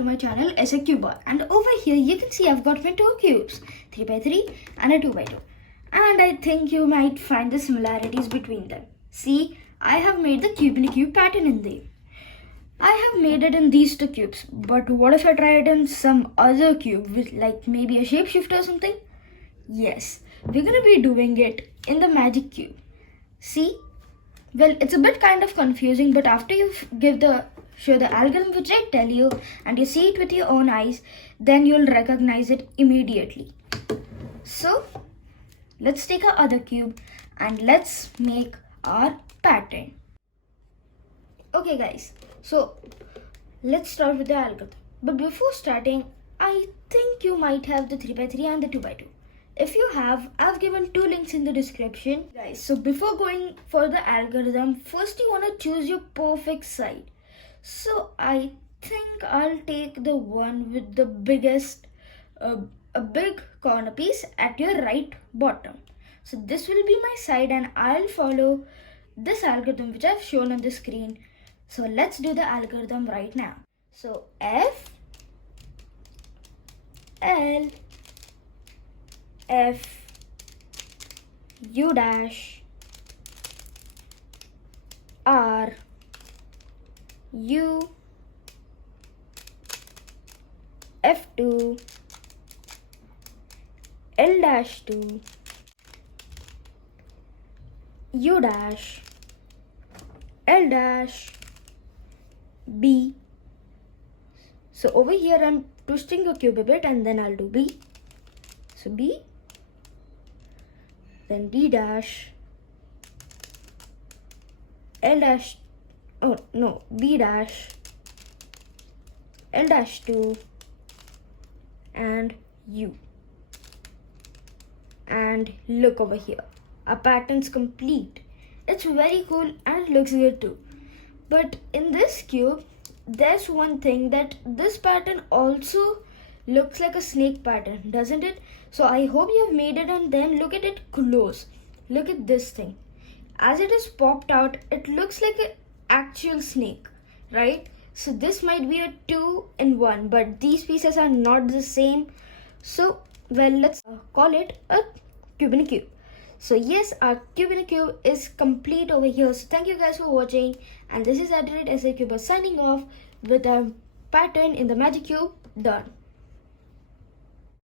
to my channel as a cuber, and over here you can see I've got my two cubes, 3x3 and a 2x2, and I think you might find the similarities between them. See, I have made the cube in a cube pattern in them. I have made it in these two cubes, but what if I try it in some other cube with like maybe a shapeshifter or something? Yes, we're gonna be doing it in the magic cube. See? Well, it's a bit kind of confusing, but after you show the algorithm which I tell you and you see it with your own eyes, then you'll recognize it immediately. So, let's take our other cube and let's make our pattern. Okay guys, so let's start with the algorithm. But before starting, I think you might have the 3x3 and the 2x2. If you have, I've given two links in the description. Guys, so before going for the algorithm, first you want to choose your perfect side. So I think I'll take the one with the biggest, a big corner piece at your right bottom. So this will be my side and I'll follow this algorithm which I've shown on the screen. So let's do the algorithm right now. So F, L, F, U dash, R, U, F2, L dash 2, U dash, L dash, B. So over here I'm twisting the cube a bit and then I'll do B. So B, then D dash, L dash, oh no, B dash, L dash 2, and U. And look over here, our pattern's complete. It's very cool and it looks good too. But in this cube, there's one thing that this pattern also looks like a snake pattern, doesn't it? So I hope you have made it and then look at it close. Look at this thing. As it is popped out, it looks like an actual snake, right? So this might be a 2-in-1, but these pieces are not the same. So, well, let's call it a cube in a cube. So yes, our cube in a cube is complete over here. So thank you guys for watching. And this is Adrit as a Cuber signing off with a pattern in the magic cube done.